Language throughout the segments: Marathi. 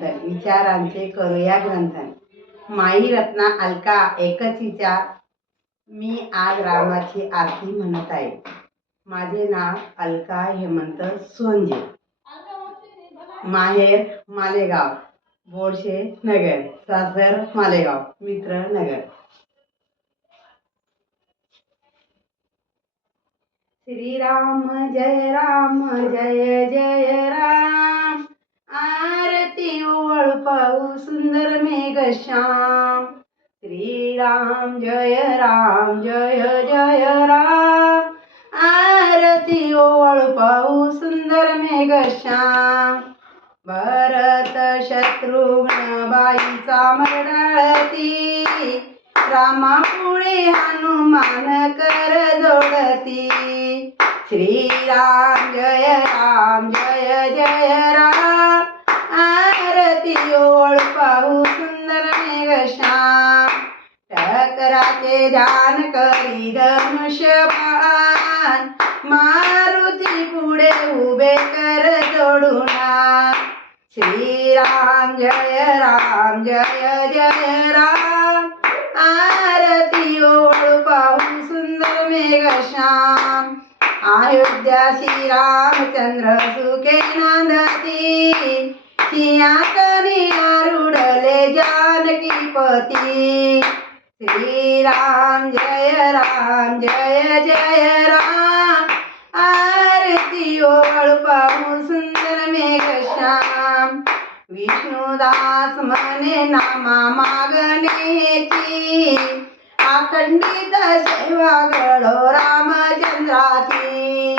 मंथन विचारांचे करूया ग्रंथन। माई रत्ना अलका एकच विचार, मी आज रामाची आरती म्हणत आहे। माझे नाव अलका हेमंत सोंजे, माहेर मालेगाव, बोरशे नगर, सासर मालेगाव, मित्र नगर। श्रीराम जय राम जय जय राम, आरती ओळ पाऊ सुंदर मेघश्याम। श्रीराम जय राम जय जय राम, आरती ओळ पाऊ सुंदर मेघश्याम। भरत शत्रुघ्न बाईचा मरडाळती, रामा पुढे हनुमान कर जोडती। श्रीराम जय जय राम, आरती ओळ पाहू सुंदर मेघश्याम। टकराचे ध्यान करी धनुष्यबाण, मारुती पुढे उभे कर जोडूना। श्रीराम जय जय राम, आरती ओळ पाहू सुंदर मेघश्याम। अयोध्या श्रीरामचंद्र सुखे नांदती, सिंहासनी आरूढले जानकीपती। श्रीराम जय जय राम, आरती ओळ पाहू सुंदर मेघश्याम। विष्णुदास म्हणे नामा मागण्याची, अखंडित सेवा घडो रामचंद्राची।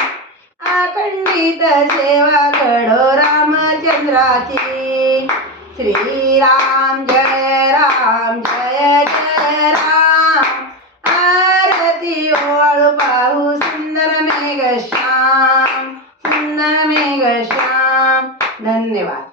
अखंडित सेवा घडो रामचंद्राची। श्रीराम जय जय राम, आरती ओळ पाहू सुंदर मेघश्याम, सुंदर मेघश्याम। धन्यवाद।